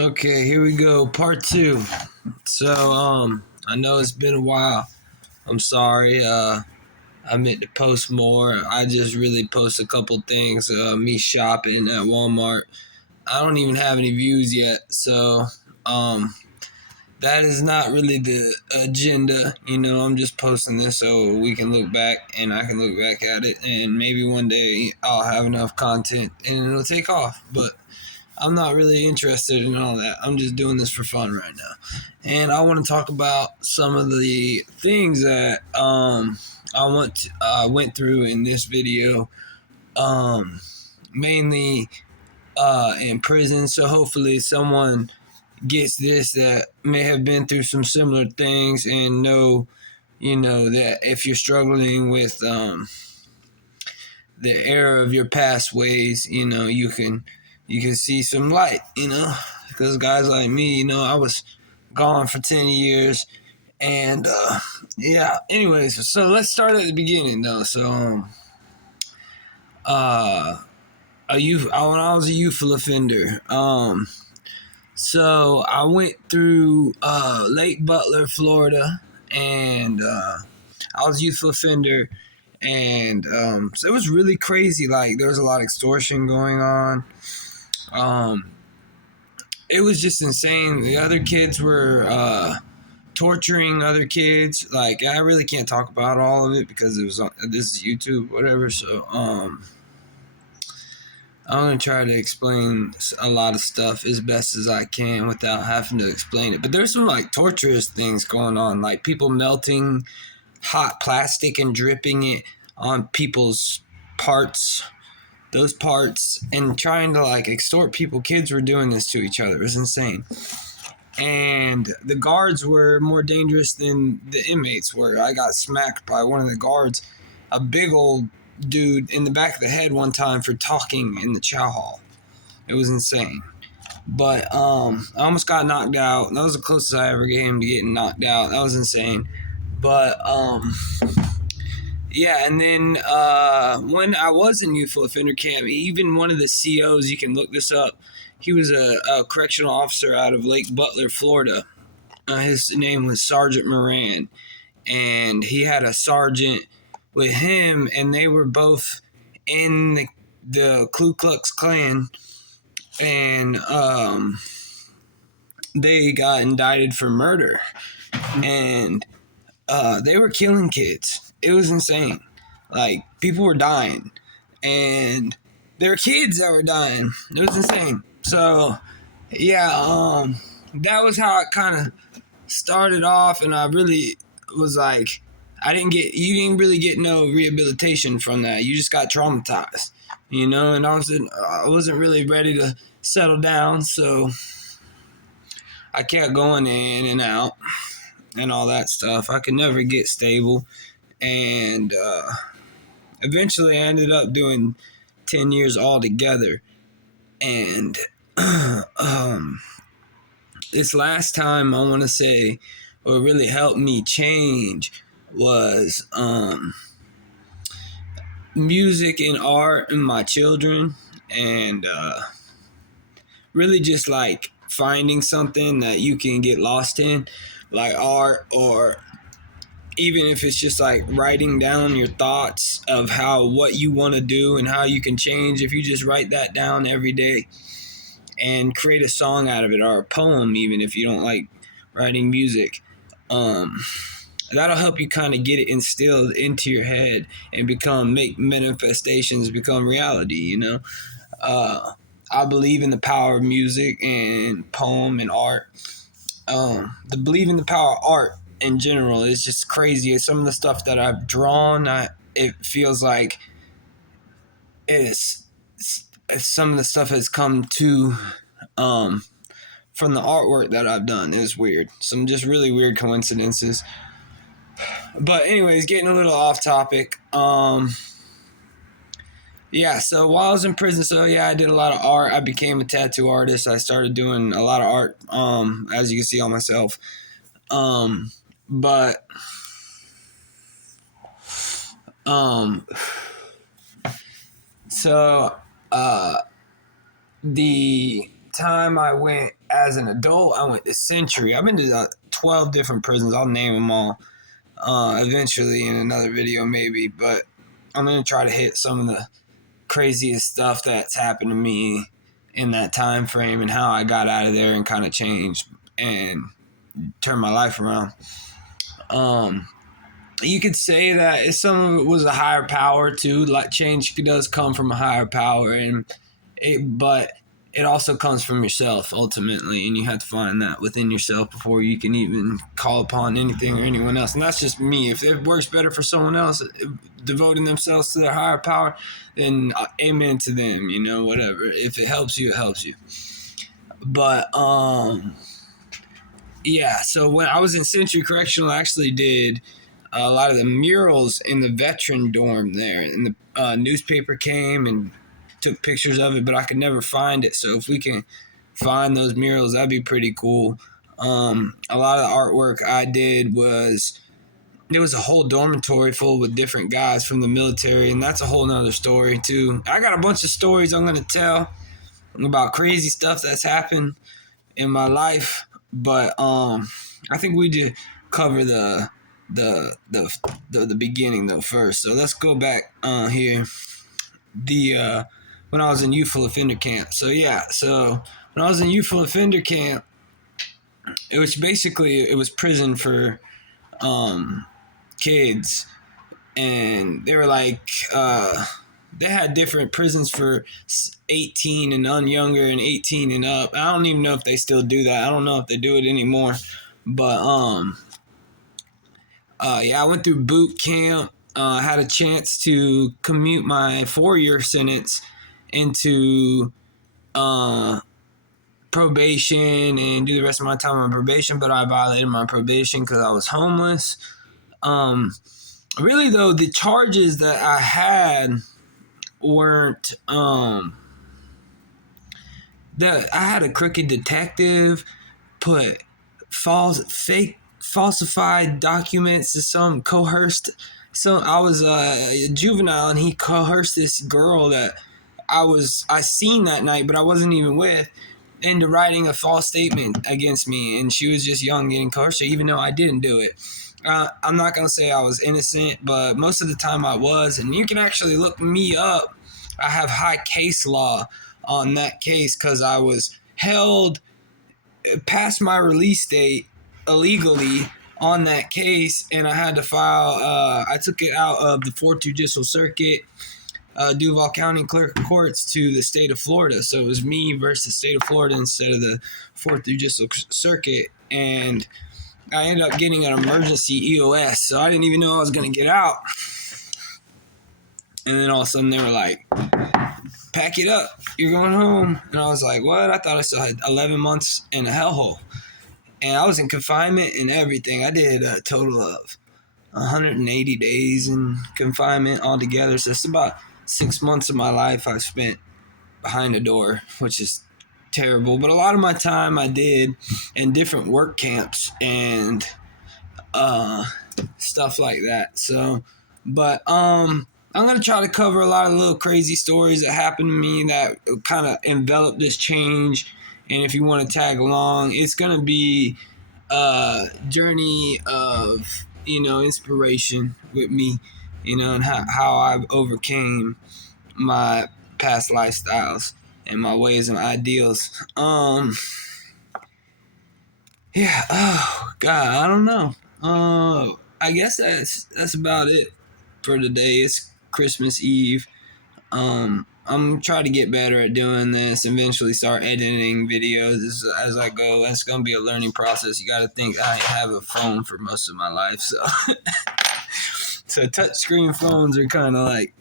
Okay, here we go. Part two. So, I know it's been a while. I'm sorry. I meant to post more. I just really post a couple things. Me shopping at Walmart. I don't even have any views yet. So, um, that is not really the agenda. I'm just posting this so we can look back and I can look back at it. And maybe one day I'll have enough content and it'll take off. But I'm not really interested in all that. I'm just doing this for fun right now. And I want to talk about some of the things that I went through in this video, mainly in prison. So hopefully someone gets this that may have been through some similar things and know, that if you're struggling with the error of your past ways, you can see some light, because guys like me, I was gone for 10 years. And yeah, anyways, so let's start at the beginning though. So when I was a youthful offender, so I went through Lake Butler, Florida, and I was a youthful offender. And so it was really crazy. Like, there was a lot of extortion going on. It was just insane. The other kids were torturing other kids. Like, I really can't talk about all of it because this is YouTube, whatever. So I'm gonna try to explain a lot of stuff as best as I can without having to explain it. But there's some like torturous things going on, like people melting hot plastic and dripping it on people's parts, those parts, and trying to like extort people. Kids were doing this to each other. It was insane. And the guards were more dangerous than the inmates were. I got smacked by one of the guards, a big old dude, in the back of the head one time for talking in the chow hall. It was insane. But I almost got knocked out. That was the closest I ever came to getting knocked out. That was insane. But yeah, and then when I was in youthful offender camp, even one of the COs, you can look this up, he was a correctional officer out of Lake Butler, Florida. His name was Sergeant Moran, and he had a sergeant with him, and they were both in the Ku Klux Klan, and they got indicted for murder, and they were killing kids. It was insane. Like, people were dying, and there were kids that were dying. It was insane. So, yeah, that was how it kind of started off, and I really was like, you didn't really get no rehabilitation from that. You just got traumatized, and I wasn't really ready to settle down, so I kept going in and out and all that stuff. I could never get stable, and eventually I ended up doing 10 years altogether. And this last time, I want to say, what really helped me change was music and art and my children, and really just like finding something that you can get lost in, like art, or even if it's just like writing down your thoughts of what you want to do and how you can change. If you just write that down every day and create a song out of it, or a poem, even if you don't like writing music, that'll help you kind of get it instilled into your head and make manifestations become reality. I believe in the power of music and poem and art. Believe in the power of art in general is just crazy. Some of the stuff that I've drawn, it feels like some of the stuff has come to from the artwork that I've done. Is weird. Some just really weird coincidences. But anyways, getting a little off topic. Yeah, so while I was in prison, I did a lot of art. I became a tattoo artist. I started doing a lot of art, as you can see on myself. But so the time I went as an adult, I went to Century. I've been to 12 different prisons. I'll name them all eventually in another video maybe, but I'm going to try to hit some of the craziest stuff that's happened to me in that time frame and how I got out of there and kind of changed and turned my life around. You could say that if some of it was a higher power too, like change does come from a higher power, but it also comes from yourself ultimately, and you have to find that within yourself before you can even call upon anything or anyone else. And that's just me. If it works better for someone else, devoting themselves to their higher power, then amen to them, whatever. If it helps you, it helps you. But, yeah, so when I was in Century Correctional, I actually did a lot of the murals in the veteran dorm there, and the newspaper came and took pictures of it, but I could never find it. So if we can find those murals, that'd be pretty cool. A lot of the artwork I did there was a whole dormitory full with different guys from the military, and that's a whole nother story too. I got a bunch of stories I'm going to tell about crazy stuff that's happened in my life, but I think we did cover the beginning though first. So let's go back here. When I was in youthful offender camp. So when I was in youthful offender camp, it was prison for kids, and they were like they had different prisons for 18 and younger and 18 and up. I don't even know if they still do that. I don't know if they do it anymore, but I went through boot camp. I had a chance to commute my 4-year sentence into probation and do the rest of my time on probation, but I violated my probation because I was homeless. Really though, the charges that I had weren't that I had a crooked detective put falsified documents to some coerced. So I was a juvenile, and he coerced this girl that I seen that night, but I wasn't even with, into writing a false statement against me, and she was just young, getting coerced, even though I didn't do it. I'm not gonna say I was innocent, but most of the time I was, and you can actually look me up. I have high case law on that case because I was held past my release date illegally on that case, and I had to file. I took it out of the 4th Judicial Circuit, Duval County Clerk of Courts, to the state of Florida. So it was me versus the state of Florida instead of the 4th Judicial Circuit, and I ended up getting an emergency EOS. So I didn't even know I was going to get out. And then all of a sudden they were like, pack it up, you're going home. And I was like, what? I thought I still had 11 months in a hellhole. And I was in confinement and everything. I did a total of 180 days in confinement altogether. So it's about 6 months of my life I've spent behind a door, which is terrible. But a lot of my time I did in different work camps and stuff like that. So, but I'm going to try to cover a lot of little crazy stories that happened to me that kind of envelop this change. And if you want to tag along, it's going to be a journey of, inspiration with me, and how I overcame my past lifestyles and my ways and ideals. Yeah. Oh God, I don't know. I guess that's about it for today. It's Christmas Eve. I'm trying to get better at doing this, eventually start editing videos as I go. It's going to be a learning process. You got to think I have a phone for most of my life. So touch screen phones are kind of like,